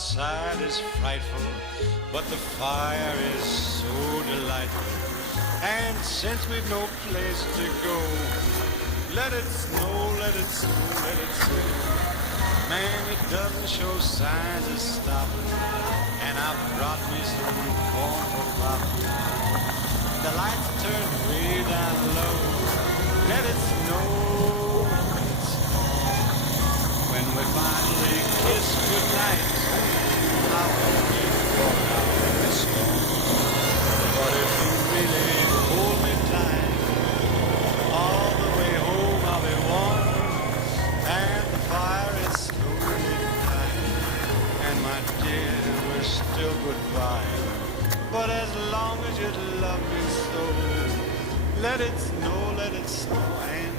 outside is frightful, but the fire is so delightful. And since we've no place to go, let it snow, let it snow, let it snow. Man, it doesn't show signs of stopping, and I've brought me some corn for popping. The lights are turned way down low. Let it snow, let it snow. When we finally kiss goodnight, I won't be caught out in the storm. But if you really hold me tight, all the way home I'll be warm, and the fire is slowly dying, and my dear, we're still goodbye. But as long as you love me so, let it snow, and